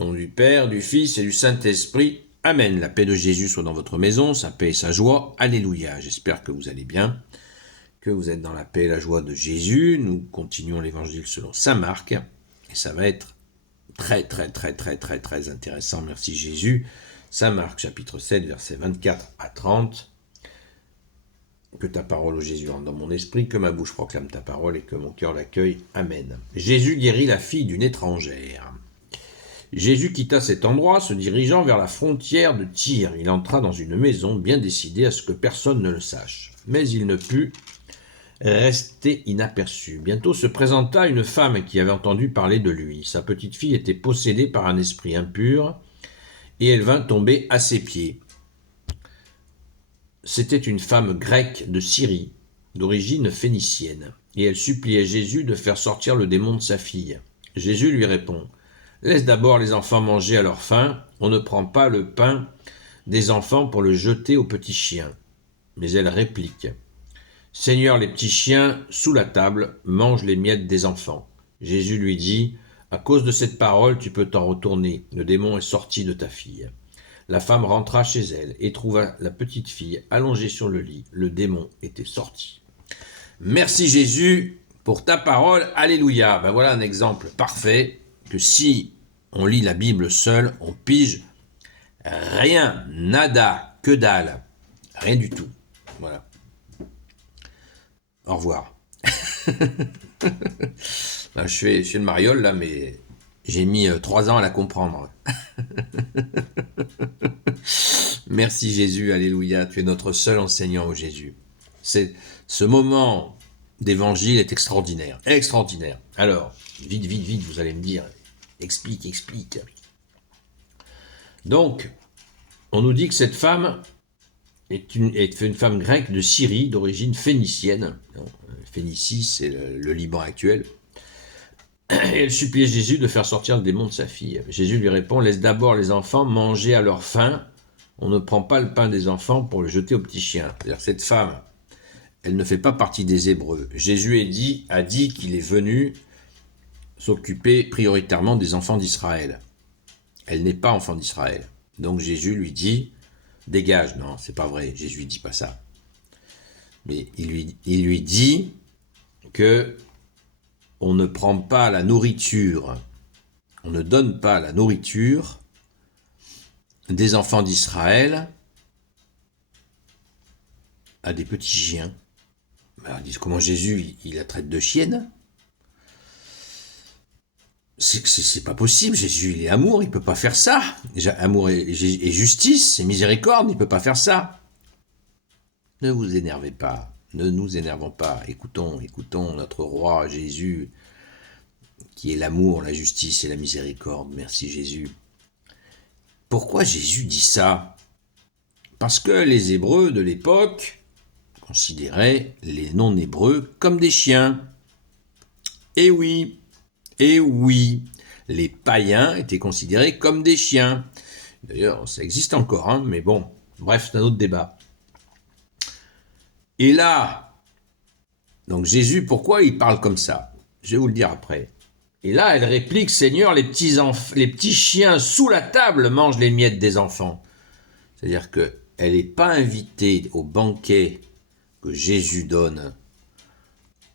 Au nom du Père, du Fils et du Saint-Esprit. Amen. La paix de Jésus soit dans votre maison, sa paix et sa joie. Alléluia. J'espère que vous allez bien, que vous êtes dans la paix et la joie de Jésus. Nous continuons l'évangile selon saint Marc. Et ça va être très intéressant. Merci Jésus. Saint Marc, chapitre 7, versets 24 à 30. Que ta parole, ô Jésus, rentre dans mon esprit, que ma bouche proclame ta parole et que mon cœur l'accueille. Amen. Jésus guérit la fille d'une étrangère. Jésus quitta cet endroit, se dirigeant vers la frontière de Tyr. Il entra dans une maison, bien décidé à ce que personne ne le sache. Mais il ne put rester inaperçu. Bientôt se présenta une femme qui avait entendu parler de lui. Sa petite fille était possédée par un esprit impur, et elle vint tomber à ses pieds. C'était une femme grecque de Syrie, d'origine phénicienne, et elle suppliait Jésus de faire sortir le démon de sa fille. Jésus lui répond: laisse d'abord les enfants manger à leur faim, on ne prend pas le pain des enfants pour le jeter aux petits chiens. Mais elle réplique: Seigneur, les petits chiens, sous la table, mangent les miettes des enfants. Jésus lui dit: à cause de cette parole, tu peux t'en retourner, le démon est sorti de ta fille. La femme rentra chez elle et trouva la petite fille allongée sur le lit. Le démon était sorti. Merci Jésus pour ta parole. Alléluia. Ben voilà un exemple parfait que si on lit la Bible seule, on pige rien, nada, que dalle, rien du tout. Voilà. Au revoir. Là, je fais le mariole, là, mais j'ai mis 3 ans à la comprendre. Merci Jésus, alléluia, tu es notre seul enseignant, ô Jésus. Ce moment d'évangile est extraordinaire, extraordinaire. Alors, vite, vous allez me dire, explique. Donc, on nous dit que cette femme est une femme grecque de Syrie, d'origine phénicienne. Phénicie, c'est le Liban actuel. Et elle suppliait Jésus de faire sortir le démon de sa fille. Jésus lui répond: laisse d'abord les enfants manger à leur faim. On ne prend pas le pain des enfants pour le jeter aux petits chiens. C'est-à-dire que cette femme, elle ne fait pas partie des Hébreux. Jésus a dit qu'il est venu s'occuper prioritairement des enfants d'Israël. Elle n'est pas enfant d'Israël. Donc Jésus lui dit: dégage. Non, c'est pas vrai. Jésus ne dit pas ça. Mais il lui dit que on ne prend pas la nourriture, on ne donne pas la nourriture des enfants d'Israël à des petits chiens. Alors ils disent: comment Jésus, il la traite de chienne? C'est pas possible, Jésus, il est amour, il peut pas faire ça. Déjà, amour et justice, et miséricorde, il peut pas faire ça. Ne vous énervez pas, ne nous énervons pas. Écoutons notre roi Jésus, qui est l'amour, la justice et la miséricorde. Merci Jésus. Pourquoi Jésus dit ça? Parce que les Hébreux de l'époque considéraient les non-Hébreux comme des chiens. Et oui, les païens étaient considérés comme des chiens. D'ailleurs, ça existe encore, hein, mais bon, bref, c'est un autre débat. Et là, donc Jésus, pourquoi il parle comme ça? Je vais vous le dire après. Et là, elle réplique: Seigneur, les petits chiens sous la table mangent les miettes des enfants. C'est-à-dire qu'elle n'est pas invitée au banquet que Jésus donne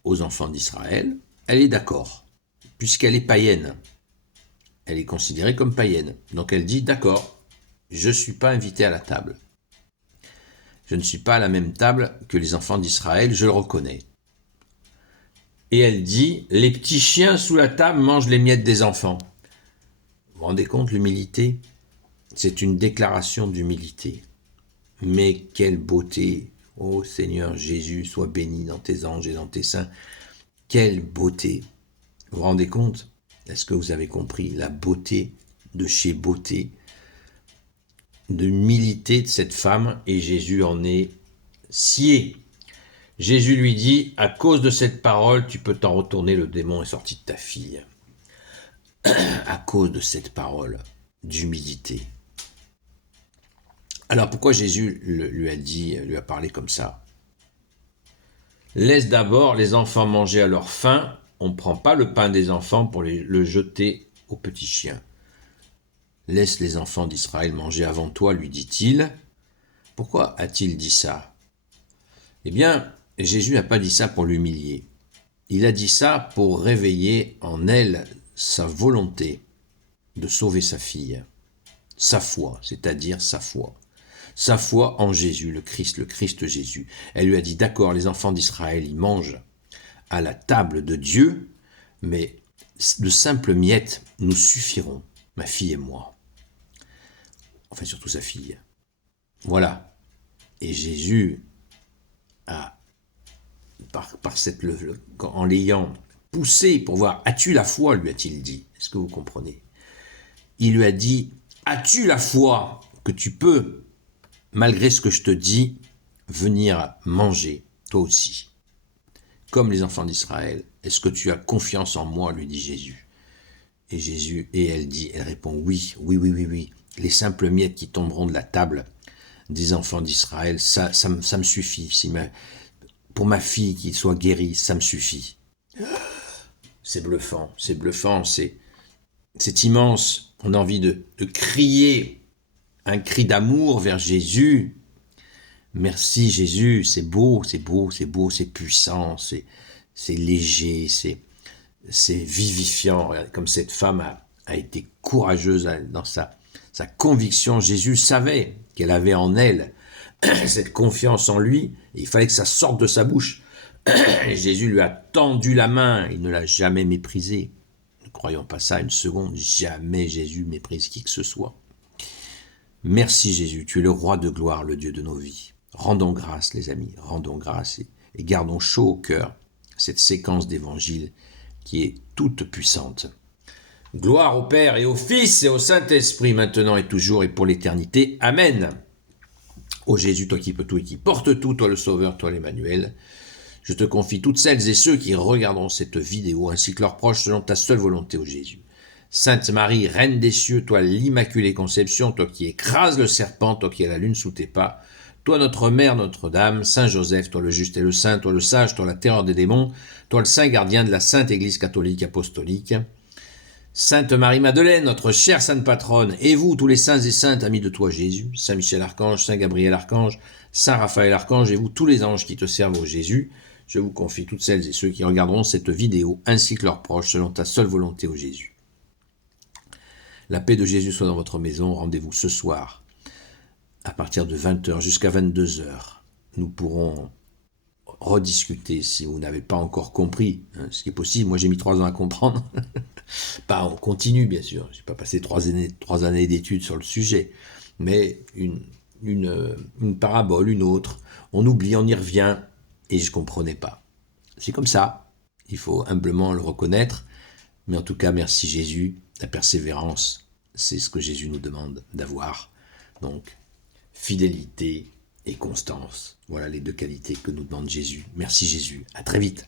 aux enfants d'Israël. Elle est d'accord, puisqu'elle est païenne. Elle est considérée comme païenne. Donc elle dit: d'accord, je ne suis pas invitée à la table. Je ne suis pas à la même table que les enfants d'Israël, je le reconnais. Et elle dit: les petits chiens sous la table mangent les miettes des enfants. Vous vous rendez compte l'humilité? C'est une déclaration d'humilité. Mais quelle beauté! Ô Seigneur Jésus, sois béni dans tes anges et dans tes saints. Quelle beauté! Vous vous rendez compte? Est-ce que vous avez compris la beauté de chez beauté, de l'humilité de cette femme? Et Jésus en est scié. Jésus lui dit: à cause de cette parole, tu peux t'en retourner, le démon est sorti de ta fille. À cause de cette parole d'humilité. Alors pourquoi Jésus lui a parlé comme ça? Laisse d'abord les enfants manger à leur faim, on ne prend pas le pain des enfants pour le jeter aux petits chiens. Laisse les enfants d'Israël manger avant toi, lui dit-il. Pourquoi a-t-il dit ça? Eh bien, Jésus n'a pas dit ça pour l'humilier. Il a dit ça pour réveiller en elle sa volonté de sauver sa fille. Sa foi, c'est-à-dire sa foi. Sa foi en Jésus, le Christ Jésus. Elle lui a dit, d'accord, les enfants d'Israël, ils mangent à la table de Dieu, mais de simples miettes nous suffiront, ma fille et moi. Enfin, surtout sa fille. Voilà. Et Jésus a, en l'ayant poussé pour voir, as-tu la foi, lui a-t-il dit. Est-ce que vous comprenez? Il lui a dit, as-tu la foi que tu peux, malgré ce que je te dis, venir manger, toi aussi, comme les enfants d'Israël? Est-ce que tu as confiance en moi, lui dit Jésus. Et elle répond, oui. Les simples miettes qui tomberont de la table des enfants d'Israël, ça me suffit. Pour ma fille qui soit guérie, ça me suffit. C'est bluffant, c'est immense. On a envie de crier un cri d'amour vers Jésus. Merci Jésus, c'est beau, c'est puissant, c'est léger, c'est vivifiant. Comme cette femme a été courageuse dans sa conviction. Jésus savait qu'elle avait en elle cette confiance en lui, et il fallait que ça sorte de sa bouche. Et Jésus lui a tendu la main, il ne l'a jamais méprisé. Ne croyons pas ça une seconde, jamais Jésus méprise qui que ce soit. Merci Jésus, tu es le roi de gloire, le Dieu de nos vies. Rendons grâce les amis, rendons grâce et gardons chaud au cœur cette séquence d'évangile qui est toute puissante. Gloire au Père et au Fils et au Saint-Esprit, maintenant et toujours et pour l'éternité. Amen. Ô Jésus, toi qui peux tout et qui porte tout, toi le Sauveur, toi l'Emmanuel, je te confie toutes celles et ceux qui regarderont cette vidéo, ainsi que leurs proches, selon ta seule volonté, ô Jésus. Sainte Marie, Reine des cieux, toi l'Immaculée Conception, toi qui écrases le serpent, toi qui as la lune sous tes pas, toi notre Mère Notre-Dame, Saint Joseph, toi le juste et le saint, toi le sage, toi la terreur des démons, toi le saint gardien de la Sainte Église catholique apostolique, Sainte Marie-Madeleine, notre chère sainte patronne, et vous, tous les saints et saintes amis de toi Jésus, Saint Michel Archange, Saint Gabriel Archange, Saint Raphaël Archange, et vous, tous les anges qui te servent au Jésus, je vous confie toutes celles et ceux qui regarderont cette vidéo, ainsi que leurs proches, selon ta seule volonté au Jésus. La paix de Jésus soit dans votre maison, rendez-vous ce soir, à partir de 20h jusqu'à 22h. Nous pourrons rediscuter si vous n'avez pas encore compris, ce qui est possible. Moi j'ai mis 3 ans à comprendre. Pas on continue bien sûr, j'ai pas passé 3 années d'études sur le sujet, mais une parabole, une autre, on oublie, on y revient, et je comprenais pas. C'est comme ça, il faut humblement le reconnaître, mais en tout cas merci Jésus, la persévérance, c'est ce que Jésus nous demande d'avoir, donc fidélité et constance, voilà les 2 qualités que nous demande Jésus. Merci Jésus, à très vite.